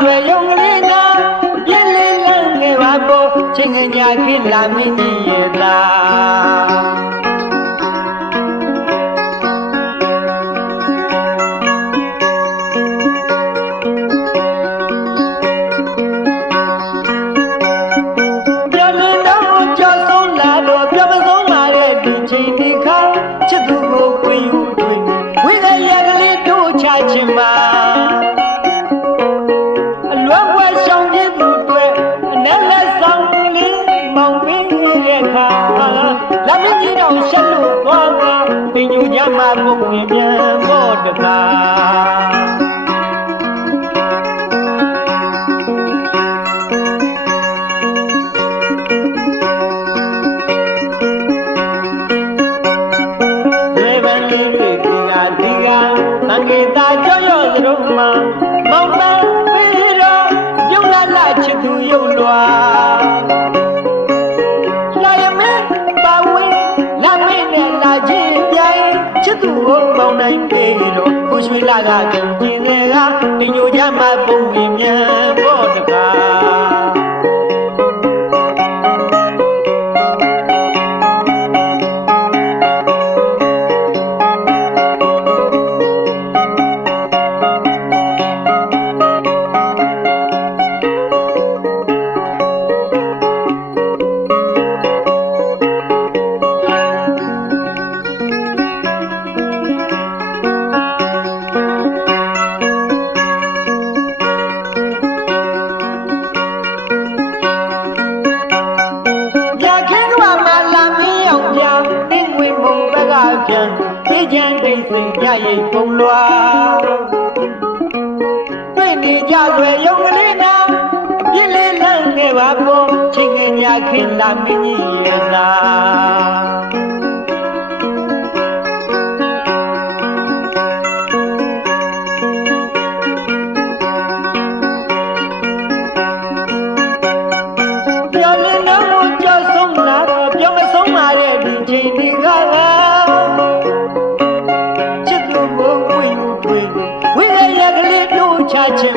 တွေ့ရုံကလေးကပြက်လေးလုံးငယ်ပါပေါ်ချင်းငယ်ညာခင်လာမင်းကြီးရဲ့သား ပင်ညူကြမှာပုံဝင်ပြန်တော့တကားသေဗန်လေးတွေကဒီကသံဃေတာကြောက်ရွံ့သရုံမှာမောင်တန်းပြီးတော့ပြုံးလာလာချစ်သူရုပ်လွာလာ သူကိုမောင်နိုင်ပြီးတော့ကိုရွှေလာကကြင်ကျင်တွေကတင်ညိုချမ်းမပုံဝင်မြန် တိတ်စိမ်ရရိတ်ပုံလွာတွေ့နေကြွယ်ရုံကလေးနာအပြစ်လေးလန့်နေပါပေါ်ချင်းငင်ညာခင်လာမင်းကြီးရဲ့နာ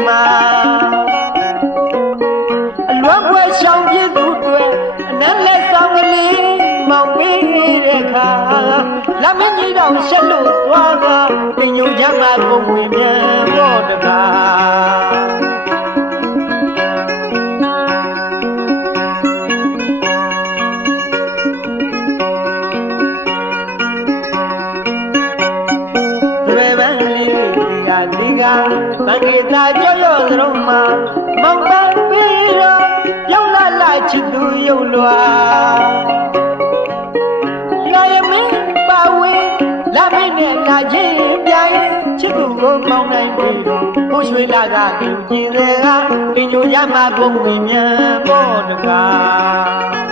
မှာအလွမ်းွယ်ရှောင်ပြသူတွေအနက်လက်ဆောင်ကလေးမောင်ပေးတဲ့ခါလက်မကြီးတော့ရှက်လို့သွားတာပင်ညိုချမ်းမှာပုံဝင်ပြန်တော့တကား ဒီကသံဃေတာကြောက်ရွံ့သရုံမှာမောင်တန်းပြီးတော့ပြုံးလာလာချစ်သူရုပ်လွာလာရမင်းပါဝေးလာမင်းနဲ့လာချင်းပြိုင်ချစ်သူကိုမောင်းနိုင်ပြီးတော့ကိုရွှေလာကကြင်ကျင်တွေကတင်ညိုရမှာပုံဝင်မြန်ပေါ်တကား